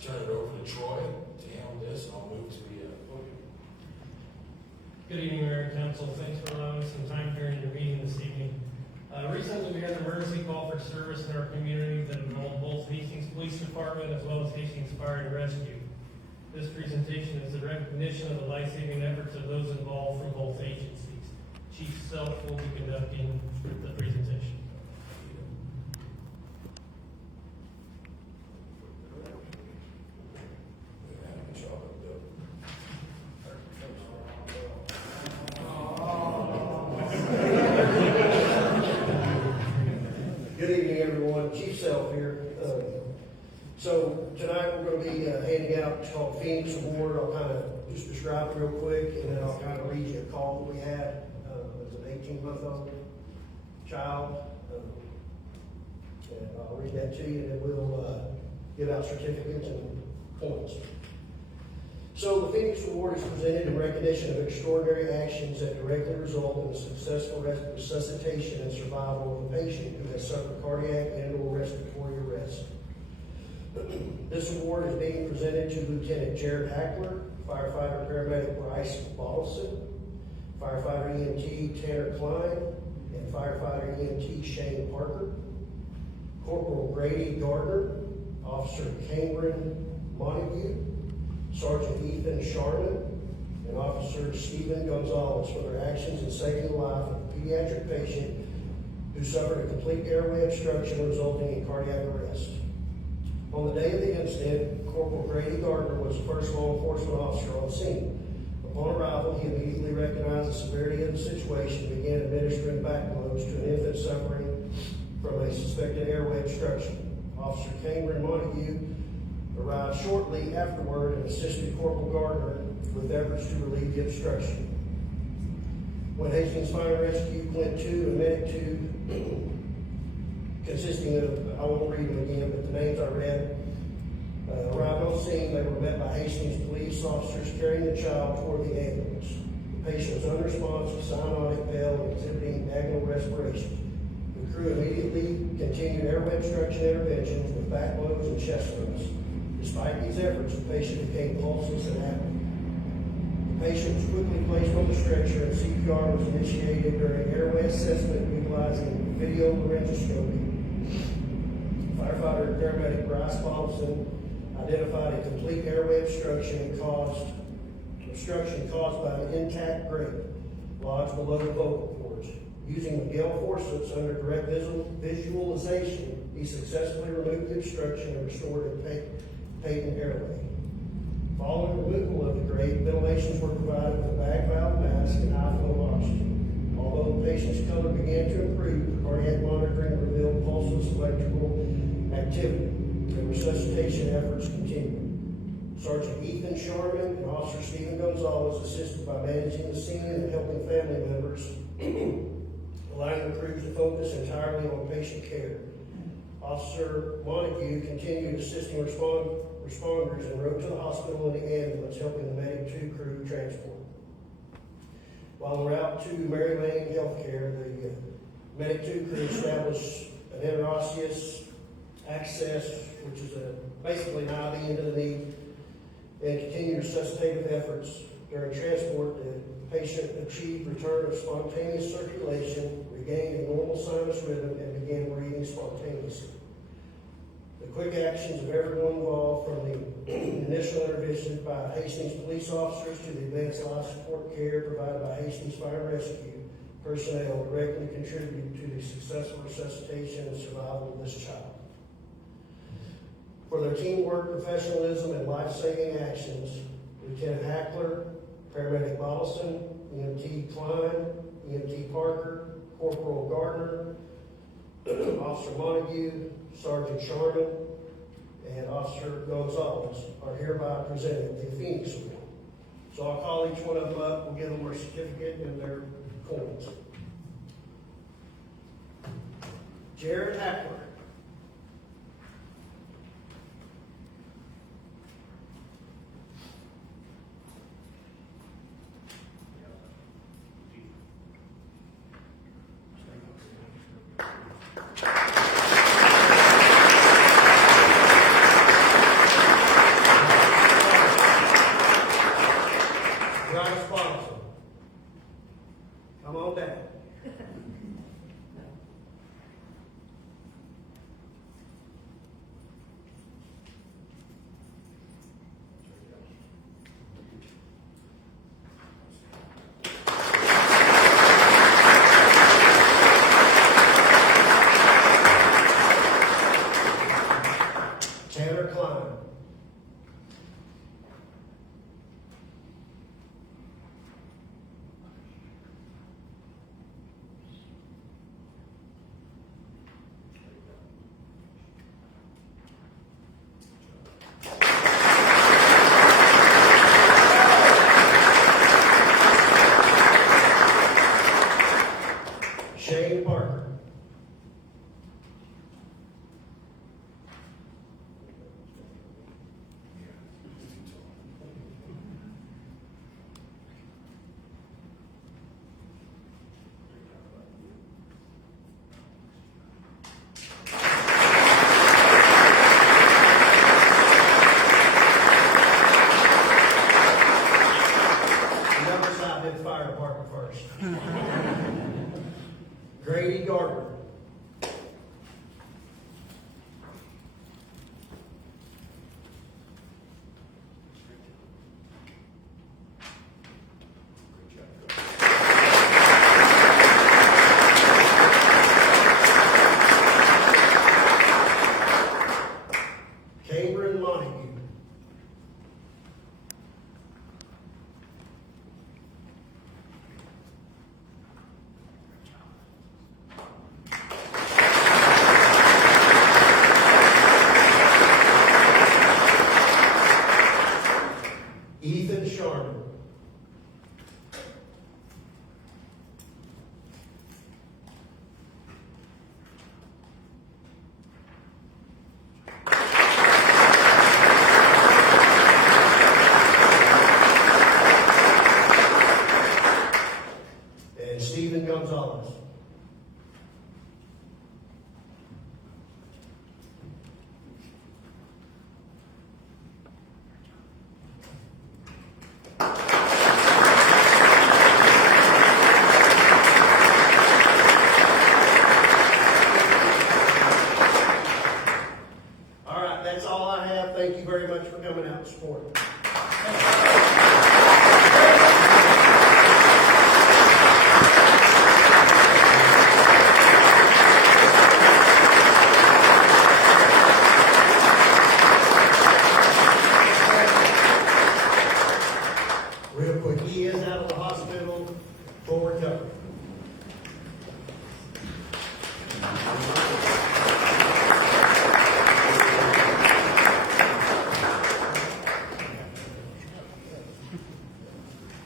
turn it over to Troy to handle this, and I'll move to the podium. Good evening, Mayor and Council. Thanks for allowing us some time during your meeting this evening. Recently, we had an emergency call for service in our community that involved both Hastings Police Department as well as Hastings Fire and Rescue. This presentation is a recognition of the life-saving efforts of those involved from both agencies. Chief Selph will be conducting the presentation. Good evening, everyone. Chief Selph here. So tonight we're going to be handing out what's called Phoenix Award. I'll kind of just describe it real quick, and then I'll kind of read you a call that we had as an 18-month-old child. And I'll read that to you, and then we'll give out certificates and points. So the Phoenix Award is presented in recognition of extraordinary actions that directly result in the successful resuscitation and survival of a patient who has suffered cardiac and/or respiratory arrest. This award is being presented to Lieutenant Jared Hackler, firefighter paramedic Bryce Bottolfson, firefighter EMT Tanner Cline, and firefighter EMT Shane Parker, Corporal Grady Gardner, Officer Cambren Montague, Sergeant Ethan Sharman, and Officer Stephen Gonzales for their actions in saving the life of a pediatric patient who suffered a complete airway obstruction resulting in cardiac arrest. On the day of the incident, Corporal Grady Gardner was the first law enforcement officer on scene. Upon arrival, he immediately recognized the severity of the situation and began administering back blows to an infant suffering from a suspected airway obstruction. Officer Cambren Montague arrived shortly afterward and assisted Corporal Gardner with efforts to relieve the obstruction. When Hastings Fire and Rescue, Cline 2 and Medic 2, consisting of, I won't read them again, but the names I read, arrived on scene, they were met by Hastings police officers carrying the child toward the ambulance. The patient was unresponsive, cyanotic, pale, and exhibiting agonal respiration. The crew immediately continued airway obstruction interventions with back blows and chest thrusts. Despite these efforts, the patient became pulseless and apneic. The patient was quickly placed on the stretcher and CPR was initiated during airway assessment utilizing video laryngoscopy. Firefighter and paramedic Bryce Bottolfson identified a complete airway obstruction caused by an intact grate lodged below the vocal cords. Using Miguel forceps under direct visualization, he successfully removed the obstruction and restored a patent airway. Following removal of the grate, ventilations were provided with a bag valve mask and high flow oxygen. Although the patient's color began to improve, cardiac monitoring revealed pulseless electrical activity. The resuscitation efforts continued. Sergeant Ethan Sharman and Officer Stephen Gonzales assisted by managing the scene and helping family members, allowing the crews to focus entirely on patient care. Officer Montague continued assisting responders en route to the hospital in the ambulance, helping the Medic 2 crew transport. While en route to Mary Lane Healthcare, the Medic 2 crew established an interosseous access, which is basically an IV into the knee, and continued resuscitative efforts. During transport, the patient achieved return of spontaneous circulation, regained a normal sinus rhythm, and began breathing spontaneously. The quick actions of everyone involved, from the initial intervention by Hastings police officers to the advanced life support care provided by Hastings Fire and Rescue personnel, directly contributed to the successful resuscitation and survival of this child. For their teamwork, professionalism, and life-saving actions, Lieutenant Hackler, Paramedic Bottolfson, EMT Cline, EMT Parker, Corporal Gardner, Officer Montague, Sergeant Sharman, and Officer Gonzales are hereby presented the Phoenix Award. So I'll call each one of them up, we'll give them their certificate and their coins. Jared Hackler. Cline. Shane Parker. Numbers out in the fire department first. Grady Gardner. Cambren Montague. Sharman. And Gonzales. All right, that's all I have. Thank you very much for coming out and supporting. Real quick, he is out of the hospital for recovery.